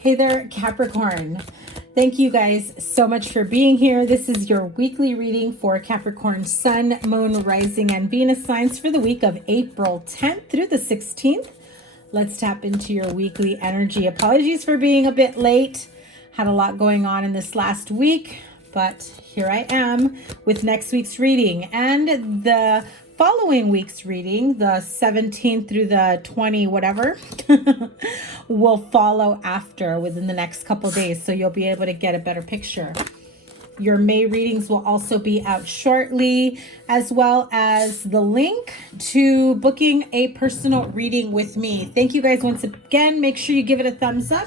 Hey there, Capricorn. Thank you guys so much for being here. This is your weekly reading for Capricorn Sun, Moon, Rising, and Venus signs for the week of April 10th through the 16th. Let's tap into your weekly energy. Apologies for being a bit late. Had a lot going on in this last week, but here I am with next week's reading. And the following week's reading, the 17th through the 20 whatever, will follow after within the next couple days, so you'll be able to get a better picture. Your May readings will also be out shortly, as well as the link to booking a personal reading with me. Thank you guys once again. Make sure you give it a thumbs up,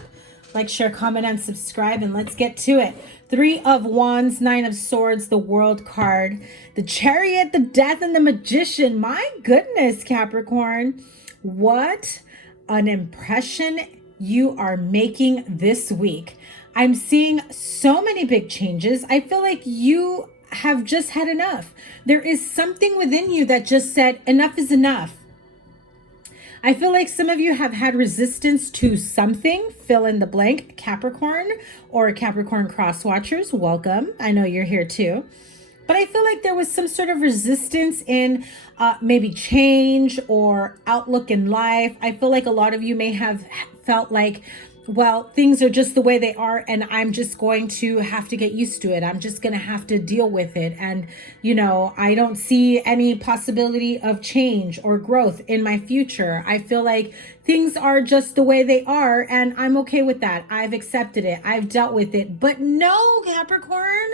like, share, comment, and subscribe, and let's get to it. 3 of Wands, 9 of Swords, the World card, the Chariot, the Death, and the Magician. My goodness, Capricorn, what an impression you are making this week. I'm seeing so many big changes. I feel like you have just had enough. There is something within you that just said, enough is enough. I feel like some of you have had resistance to something, fill in the blank, Capricorn or Capricorn cross watchers, welcome. I know you're here too. But I feel like there was some sort of resistance in maybe change or outlook in life. I feel like a lot of you may have felt like, well, things are just the way they are, and I'm just going to have to get used to it. I'm just going to have to deal with it. And, you know, I don't see any possibility of change or growth in my future. I feel like things are just the way they are, and I'm okay with that. I've accepted it. I've dealt with it. But no, Capricorn,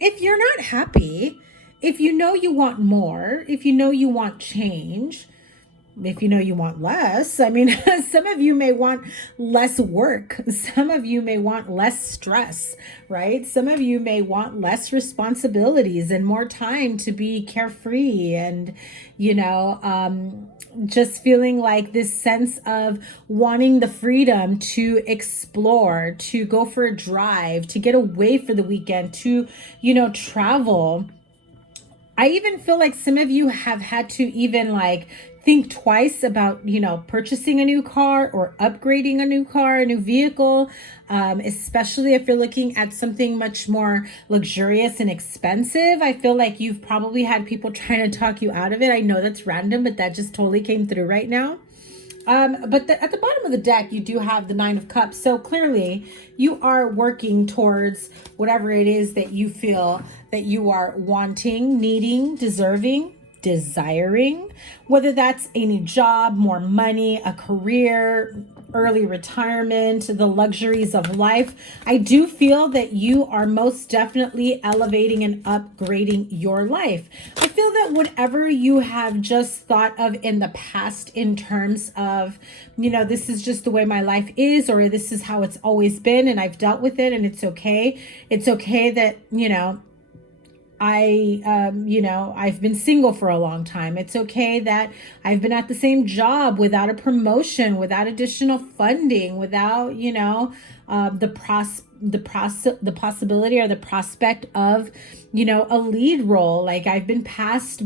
if you're not happy, if you know you want more, if you know you want change, if you know you want less, I mean, some of you may want less work. Some of you may want less stress, right? Some of you may want less responsibilities and more time to be carefree and, you know, just feeling like this sense of wanting the freedom to explore, to go for a drive, to get away for the weekend, to, you know, travel. I even feel like some of you have had to even like think twice about, you know, purchasing a new car or upgrading a new car, a new vehicle, especially if you're looking at something much more luxurious and expensive. I feel like you've probably had people trying to talk you out of it. I know that's random, but that just totally came through right now. But at the bottom of the deck, you do have the 9 of Cups. So clearly you are working towards whatever it is that you feel that you are wanting, needing, deserving, desiring, whether that's a new job, more money, a career, early retirement, the luxuries of life. I do feel that you are most definitely elevating and upgrading your life. I feel that whatever you have just thought of in the past in terms of, you know, this is just the way my life is, or this is how it's always been and I've dealt with it and it's okay. It's okay that, you know, I've been single for a long time. It's okay that I've been at the same job without a promotion, without additional funding, without, you know, the possibility or the prospect of, you know, a lead role. Like I've been passed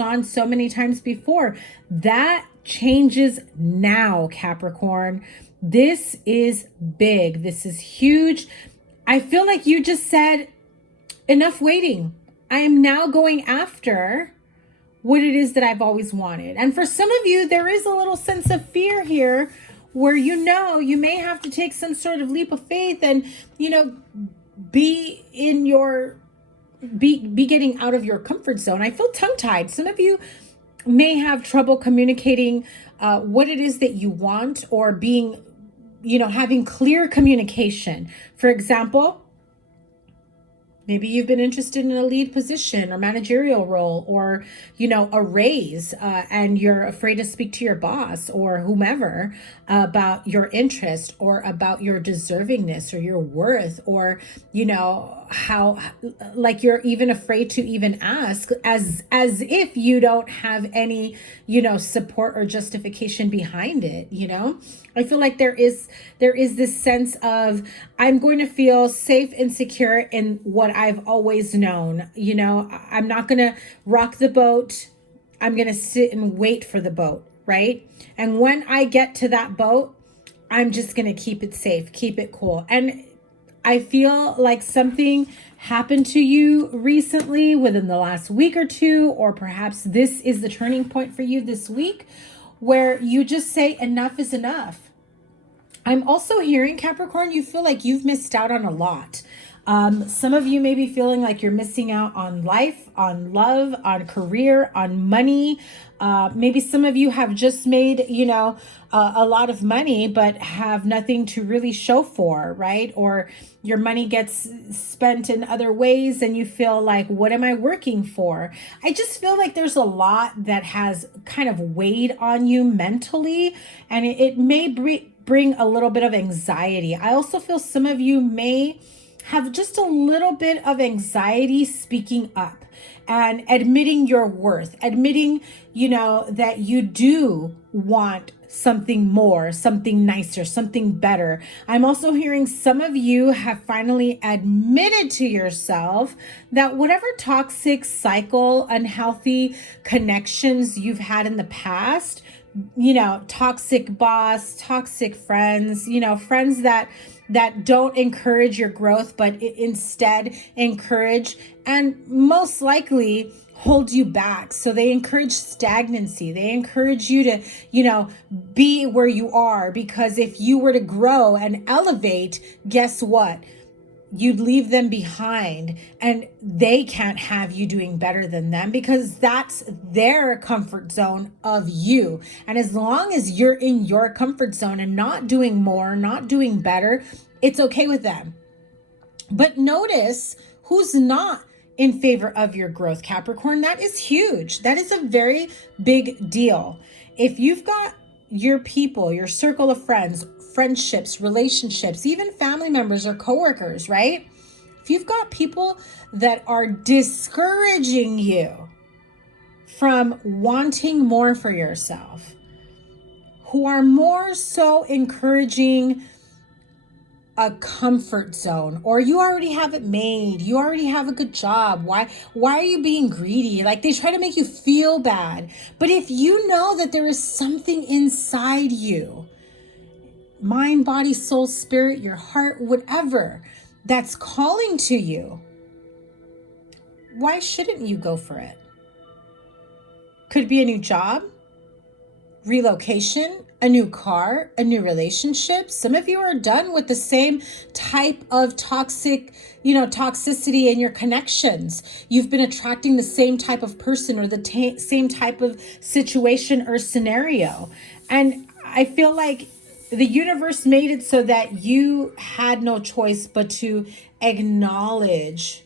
on so many times before. That changes now, Capricorn. This is big. This is huge. I feel like you just said, enough waiting. I am now going after what it is that I've always wanted. And for some of you, there is a little sense of fear here where, you know, you may have to take some sort of leap of faith and, you know, be getting out of your comfort zone. I feel tongue-tied. Some of you may have trouble communicating what it is that you want, or being, you know, having clear communication. For example, maybe you've been interested in a lead position or managerial role, or, you know, a raise, and you're afraid to speak to your boss or whomever about your interest or about your deservingness or your worth, or, you know, how, like, you're even afraid to even ask, as if you don't have any, you know, support or justification behind it. You know, I feel like there is this sense of, I'm going to feel safe and secure in what I've always known. You know, I'm not going to rock the boat. I'm going to sit and wait for the boat, right? And when I get to that boat, I'm just going to keep it safe, keep it cool. And I feel like something happened to you recently within the last week or two, or perhaps this is the turning point for you this week where you just say enough is enough. I'm also hearing, Capricorn, you feel like you've missed out on a lot. Some of you may be feeling like you're missing out on life, on love, on career, on money. Maybe some of you have just made, a lot of money, but have nothing to really show for, right? Or your money gets spent in other ways and you feel like, what am I working for? I just feel like there's a lot that has kind of weighed on you mentally, and it may bring a little bit of anxiety. I also feel some of you may have just a little bit of anxiety speaking up and admitting your worth, admitting, that you do want something more, something nicer, something better. I'm also hearing some of you have finally admitted to yourself that whatever toxic cycle, unhealthy connections you've had in the past, toxic boss, toxic friends, friends that don't encourage your growth, but instead encourage and most likely hold you back. So they encourage stagnancy. They encourage you to, be where you are, because if you were to grow and elevate, guess what? You'd leave them behind, and they can't have you doing better than them because that's their comfort zone of you. And as long as you're in your comfort zone and not doing more, not doing better, it's okay with them. But notice who's not in favor of your growth, Capricorn. That is huge. That is a very big deal. If you've got your people, your circle of friends, friendships, relationships, even family members or coworkers, right? If you've got people that are discouraging you from wanting more for yourself, who are more so encouraging a comfort zone, or you already have it made, you already have a good job, why are you being greedy? Like, they try to make you feel bad. But if you know that there is something inside you, mind, body, soul, spirit, your heart, whatever, that's calling to you, why shouldn't you go for it? Could be a new job, relocation, a new car, a new relationship. Some of you are done with the same type of toxicity in your connections. You've been attracting the same type of person or the same type of situation or scenario. And I feel like the universe made it so that you had no choice but to acknowledge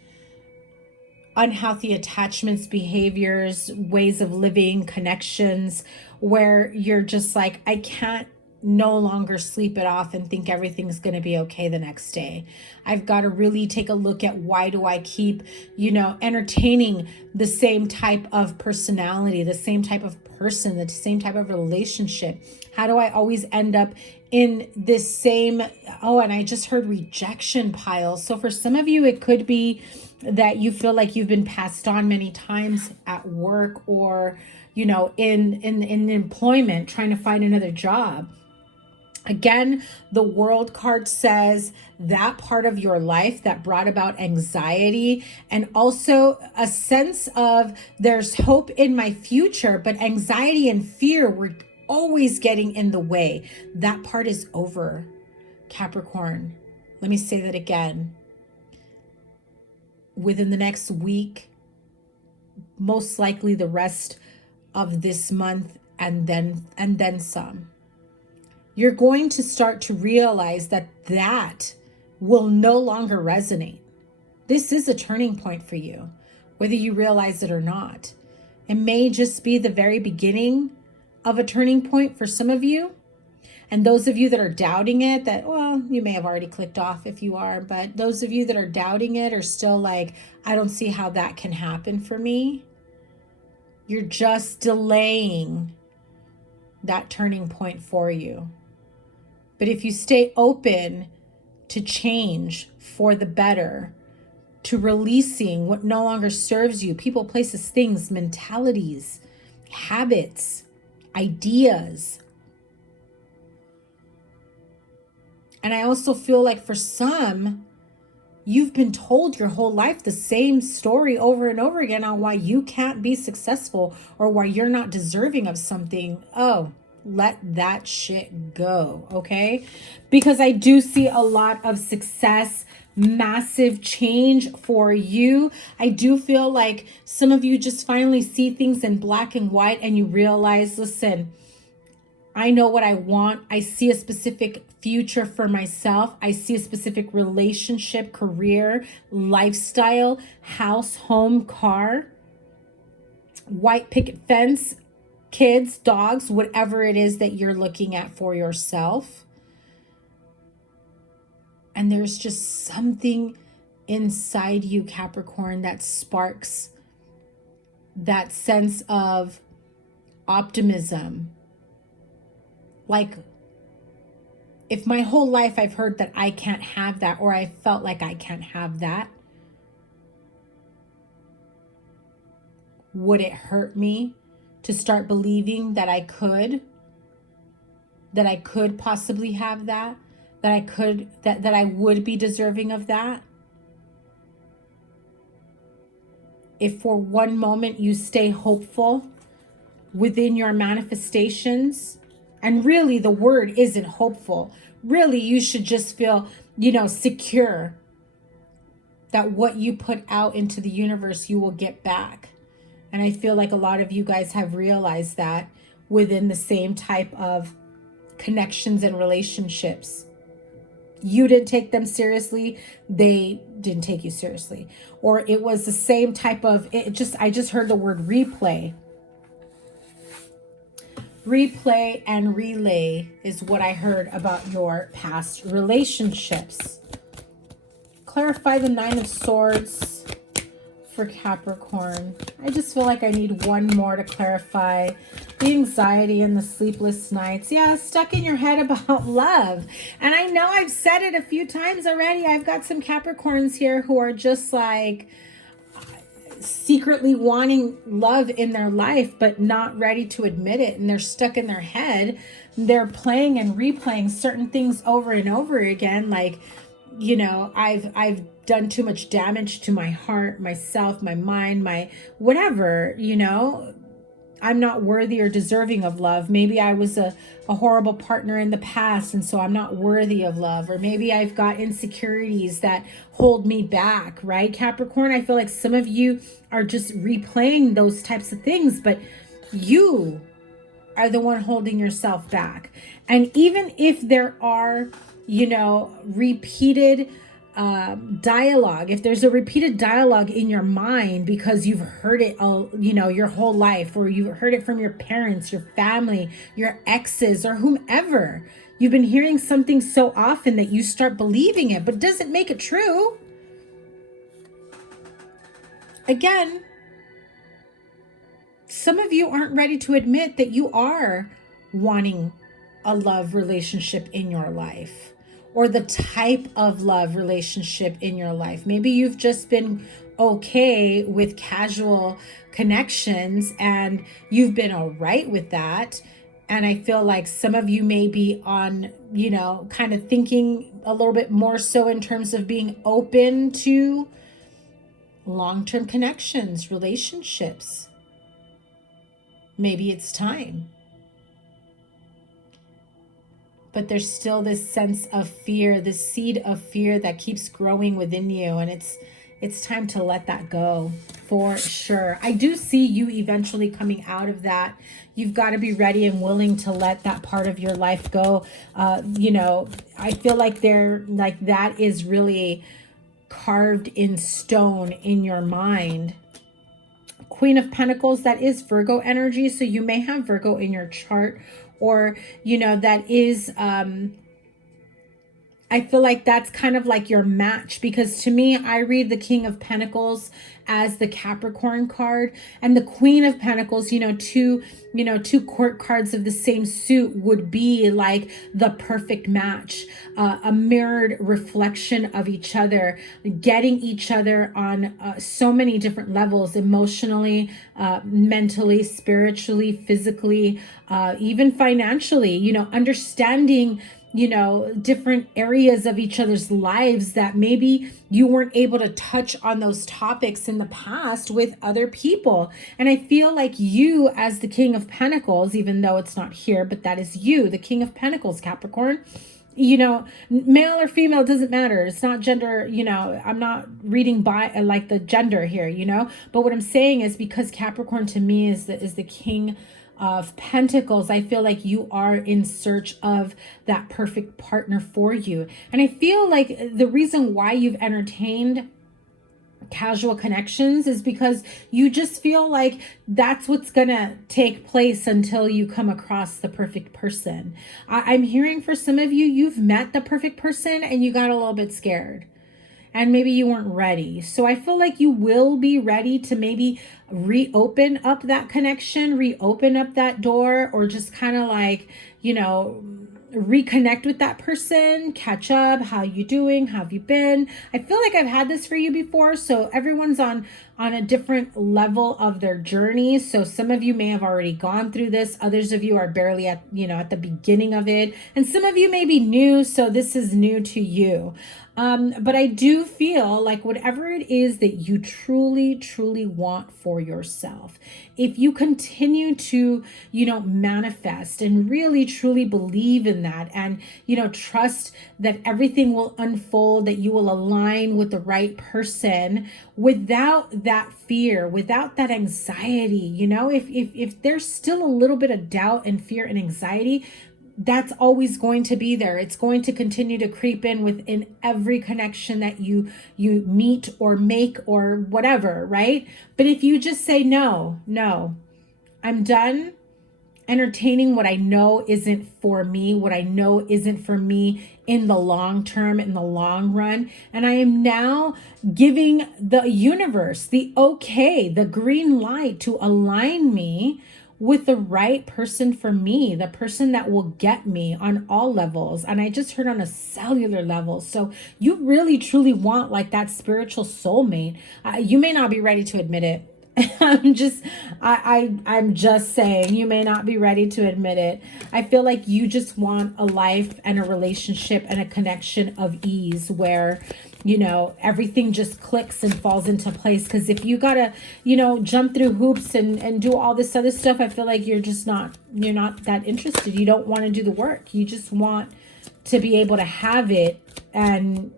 unhealthy attachments, behaviors, ways of living, connections, where you're just like, I can't no longer sleep it off and think everything's going to be okay the next day. I've got to really take a look at, why do I keep, entertaining the same type of personality, the same type of person, the same type of relationship? How do I always end up in this same, and I just heard rejection pile. So for some of you, it could be that you feel like you've been passed on many times at work, or, in employment, trying to find another job. Again, the World card says that part of your life that brought about anxiety, and also a sense of there's hope in my future, but anxiety and fear were always getting in the way. That part is over, Capricorn. Let me say that again. Within the next week, most likely the rest of this month, and then some, you're going to start to realize that will no longer resonate. This is a turning point for you, whether you realize it or not. It may just be the very beginning of a turning point for some of you. And those of you that are doubting it, you may have already clicked off if you are, but those of you that are doubting it are still like, I don't see how that can happen for me. You're just delaying that turning point for you. But if you stay open to change for the better, to releasing what no longer serves you, people, places, things, mentalities, habits, ideas, And I also feel like for some, you've been told your whole life the same story over and over again on why you can't be successful or why you're not deserving of something. Oh, let that shit go, okay? Because I do see a lot of success, massive change for you. I do feel like some of you just finally see things in black and white and you realize, listen, I know what I want. I see a specific future for myself. I see a specific relationship, career, lifestyle, house, home, car, white picket fence, kids, dogs, whatever it is that you're looking at for yourself. And there's just something inside you, Capricorn, that sparks that sense of optimism. Like, if my whole life I've heard that I can't have that, or I felt like I can't have that, would it hurt me to start believing that I could possibly have that, that I would be deserving of that? If for one moment you stay hopeful within your manifestations, and really the word isn't hopeful. Really, you should just feel, secure that what you put out into the universe, you will get back. And I feel like a lot of you guys have realized that within the same type of connections and relationships. You didn't take them seriously. They didn't take you seriously. Or it was the same type of, I just heard the word replay. Replay and relay is what I heard about your past relationships. Clarify the Nine of Swords for Capricorn. I just feel like I need one more to clarify the anxiety and the sleepless nights. Yeah, stuck in your head about love. And I know I've said it a few times already. I've got some Capricorns here who are just like secretly wanting love in their life, but not ready to admit it. And they're stuck in their head. They're playing and replaying certain things over and over again. Like, I've done too much damage to my heart, myself, my mind, my whatever, I'm not worthy or deserving of love. Maybe I was a horrible partner in the past, and so I'm not worthy of love. Or maybe I've got insecurities that hold me back, right, Capricorn? I feel like some of you are just replaying those types of things, but you are the one holding yourself back. And even if there are, repeated dialogue, if there's a repeated dialogue in your mind because you've heard it your whole life, or you've heard it from your parents, your family, your exes, or whomever, you've been hearing something so often that you start believing it, but doesn't make it true. Again, some of you aren't ready to admit that you are wanting a love relationship in your life, or the type of love relationship in your life. Maybe you've just been okay with casual connections and you've been all right with that. And I feel like some of you may be on, kind of thinking a little bit more so in terms of being open to long-term connections, relationships. Maybe it's time. But there's still this sense of fear, this seed of fear that keeps growing within you. And it's time to let that go for sure. I do see you eventually coming out of that. You've got to be ready and willing to let that part of your life go. I feel like that is really carved in stone in your mind. Queen of Pentacles, that is Virgo energy. So you may have Virgo in your chart, or, that is, I feel like that's kind of like your match, because to me, I read the King of Pentacles as the Capricorn card, and the Queen of Pentacles, two court cards of the same suit would be like the perfect match, a mirrored reflection of each other, getting each other on so many different levels, emotionally, mentally, spiritually, physically, even financially, understanding you know, different areas of each other's lives that maybe you weren't able to touch on those topics in the past with other people. And I feel like you, as the King of Pentacles, even though it's not here, but that is you, the King of Pentacles, Capricorn, you know, male or female, doesn't matter. It's not gender, you know, I'm not reading by like the gender here, you know, but what I'm saying is, because Capricorn to me is the King of Pentacles, I feel like you are in search of that perfect partner for you. And I feel like the reason why you've entertained casual connections is because you just feel like that's what's gonna take place until you come across the perfect person. I'm hearing for some of you, you've met the perfect person and you got a little bit scared and maybe you weren't ready. So I feel like you will be ready to maybe reopen up that connection, reopen up that door, or just kind of like, you know, reconnect with that person, catch up. How you doing? How have you been? I feel like I've had this for you before. So everyone's on a different level of their journey. So some of you may have already gone through this. Others of you are barely at, you know, at the beginning of it. And some of you may be new. So this is new to you. But I do feel like whatever it is that you truly, truly want for yourself, if you continue to, you know, manifest and really, truly believe in that, and, you know, trust that everything will unfold, that you will align with the right person without that fear, without that anxiety, you know, if there's still a little bit of doubt and fear and anxiety, that's always going to be there. It's going to continue to creep in within every connection that you meet or make or whatever, right? But if you just say, no, I'm done entertaining what I know isn't for me, what I know isn't for me in the long term, in the long run. And I am now giving the universe the okay, the green light to align me with the right person for me, the person that will get me on all levels. And I just heard on a cellular level. So you really truly want like that spiritual soulmate. You may not be ready to admit it. I'm just saying, you may not be ready to admit it. I feel like you just want a life and a relationship and a connection of ease where, you know, everything just clicks and falls into place. Because if you gotta, you know, jump through hoops and do all this other stuff, I feel like you're not that interested. You don't want to do the work. You just want to be able to have it and,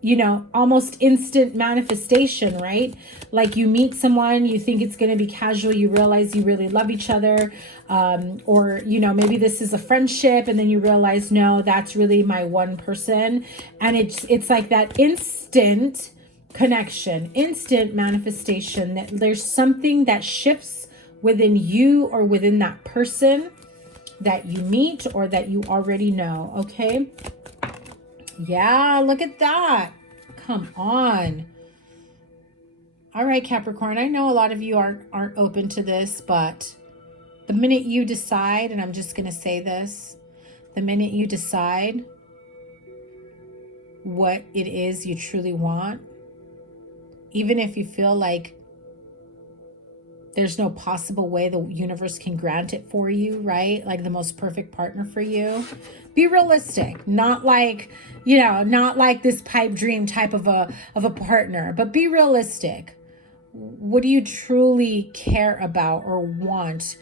you know, almost instant manifestation, right? Like you meet someone, you think it's going to be casual, you realize you really love each other, or, you know, maybe this is a friendship, and then you realize, no, that's really my one person. And it's like that instant connection, instant manifestation, that there's something that shifts within you or within that person that you meet or that you already know. Okay. Yeah, look at that. Come on. All right, Capricorn, I know a lot of you aren't open to this, but the minute you decide, and I'm just going to say this, the minute you decide what it is you truly want, even if you feel like there's no possible way the universe can grant it for you, right? Like the most perfect partner for you. Be realistic, not like, you know, not like this pipe dream type of a partner, but be realistic. What do you truly care about or want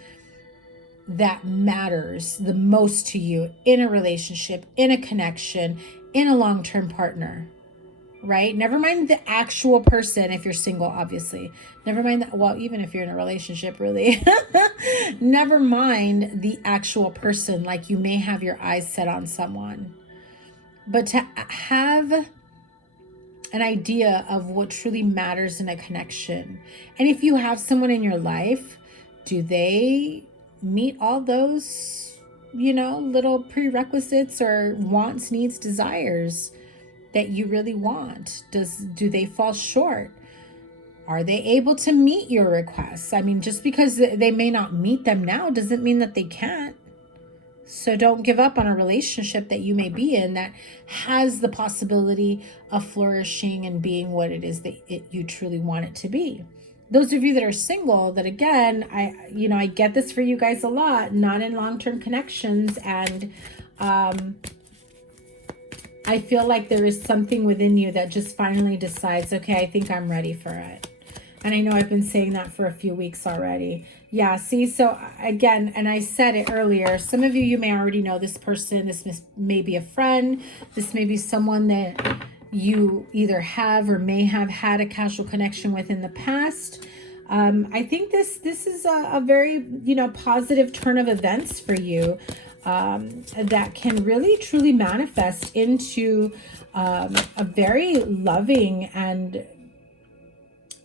that matters the most to you in a relationship, in a connection, in a long-term partner? Right? Never mind the actual person if you're single, obviously. Never mind that. Well, even if you're in a relationship, really. Never mind the actual person. Like you may have your eyes set on someone. But to have an idea of what truly matters in a connection. And if you have someone in your life, do they meet all those, you know, little prerequisites or wants, needs, desires that you really want? Do they fall short? Are they able to meet your requests? I mean, just because they may not meet them now doesn't mean that they can't. So don't give up on a relationship that you may be in that has the possibility of flourishing and being what it is that you truly want it to be. Those of you that are single, that again, I get this for you guys a lot, not in long-term connections, and I feel like there is something within you that just finally decides, okay, I think I'm ready for it. And I know I've been saying that for a few weeks already. Yeah, see, so again, and I said it earlier, some of you, you may already know this person. This may be a friend. This may be someone that you either have or may have had a casual connection with in the past. I think this is a very, you know, positive turn of events for you. That can really truly manifest into a very loving, and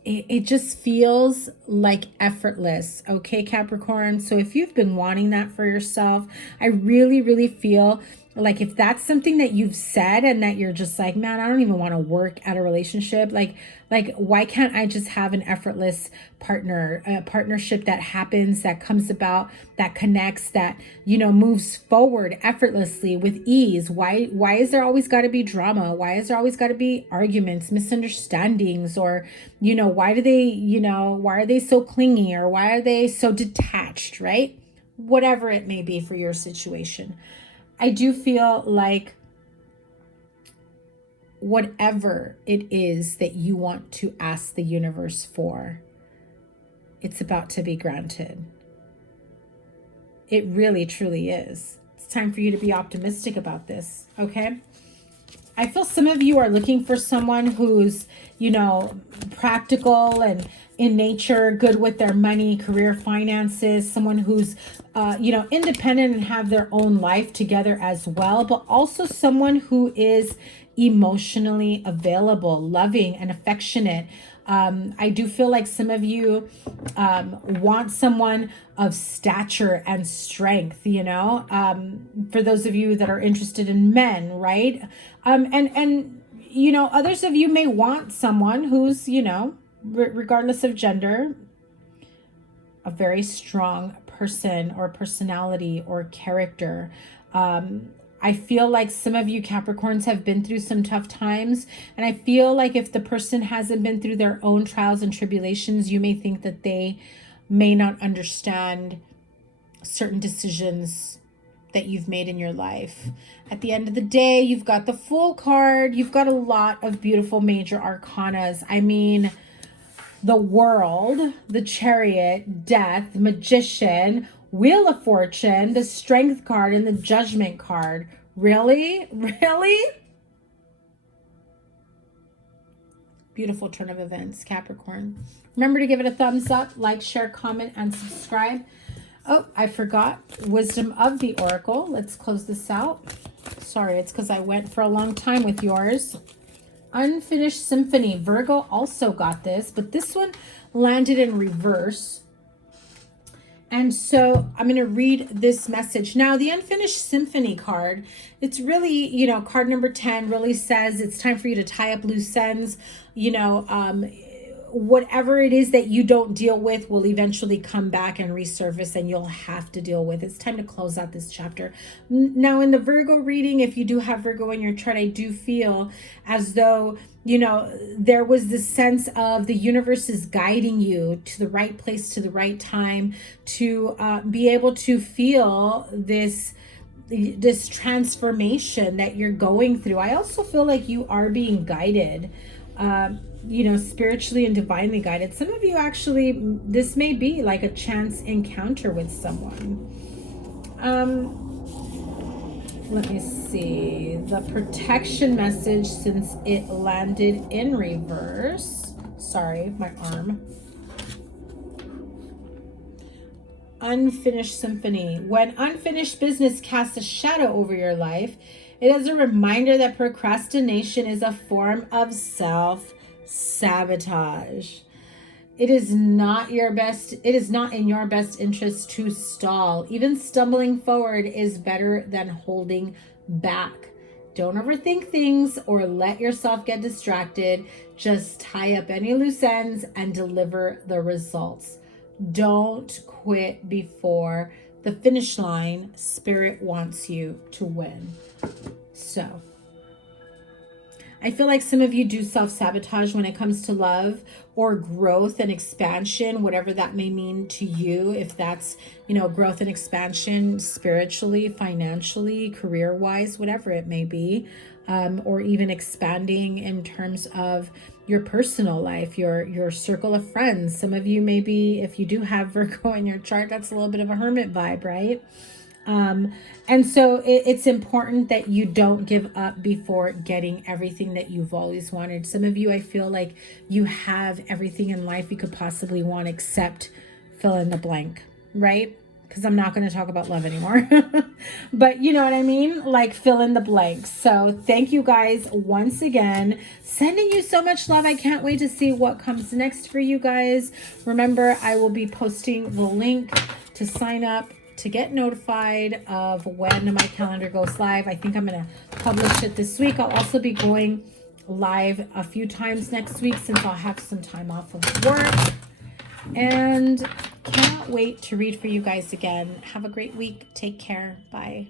it just feels like effortless. Okay, Capricorn. So if you've been wanting that for yourself, I really, really feel like if that's something that you've said and that you're just like, man, I don't even want to work at a relationship. Like why can't I just have an effortless partnership that happens, that comes about, that connects, that, you know, moves forward effortlessly with ease? Why is there always got to be drama? Why is there always got to be arguments, misunderstandings, or, you know, why are they so clingy, or why are they so detached, right? Whatever it may be for your situation. I do feel like whatever it is that you want to ask the universe for, it's about to be granted. It really, truly is. It's time for you to be optimistic about this, okay? I feel some of you are looking for someone who's, you know, practical and in nature, good with their money, career, finances, someone who's, you know, independent and have their own life together as well, but also someone who is emotionally available, loving, and affectionate. I do feel like some of you want someone of stature and strength, you know, for those of you that are interested in men, right? And you know, others of you may want someone who's, you know, regardless of gender, a very strong person or personality or character. I feel like some of you Capricorns have been through some tough times. And I feel like if the person hasn't been through their own trials and tribulations, you may think that they may not understand certain decisions that you've made in your life. At the end of the day, you've got the Fool card. You've got a lot of beautiful major arcanas. I mean, the World, the Chariot, Death, Magician, Wheel of Fortune, the Strength card, and the Judgment card. Really? Really? Beautiful turn of events, Capricorn. Remember to give it a thumbs up, like, share, comment, and subscribe. Oh, I forgot. Wisdom of the Oracle. Let's close this out. Sorry, it's because I went for a long time with yours. Unfinished Symphony. Virgo also got this, but this one landed in reverse. And so I'm going to read this message. Now, the Unfinished Symphony card, it's really, you know, card number 10 really says it's time for you to tie up loose ends. You know, whatever it is that you don't deal with will eventually come back and resurface, and you'll have to deal with. It's time to close out this chapter. Now, in the Virgo reading, if you do have Virgo in your chart, I do feel as though, you know, there was this sense of the universe is guiding you to the right place, to the right time, to be able to feel this transformation that you're going through. I also feel like you are being guided, you know, spiritually and divinely guided. Some of you actually, this may be like a chance encounter with someone. Let me see the protection message, since it landed in reverse. Sorry, my arm. Unfinished Symphony. When unfinished business casts a shadow over your life, it is a reminder that procrastination is a form of self-sabotage. It is not in your best interest to stall. Even stumbling forward is better than holding back. Don't overthink things or let yourself get distracted. Just tie up any loose ends and deliver the results. Don't quit before the finish line. Spirit wants you to win. So I feel like some of you do self-sabotage when it comes to love or growth and expansion, whatever that may mean to you. If that's, you know, growth and expansion spiritually, financially, career-wise, whatever it may be, or even expanding in terms of your personal life, your circle of friends. Some of you maybe, if you do have Virgo in your chart, that's a little bit of a hermit vibe, right? And so it's important that you don't give up before getting everything that you've always wanted. Some of you, I feel like you have everything in life you could possibly want except fill in the blank, right? Because I'm not going to talk about love anymore. But you know what I mean? Like fill in the blanks. So thank you guys once again. Sending you so much love. I can't wait to see what comes next for you guys. Remember, I will be posting the link to sign up to get notified of when my calendar goes live. I think I'm going to publish it this week. I'll also be going live a few times next week since I'll have some time off of work. And cannot wait to read for you guys again. Have a great week. Take care. Bye.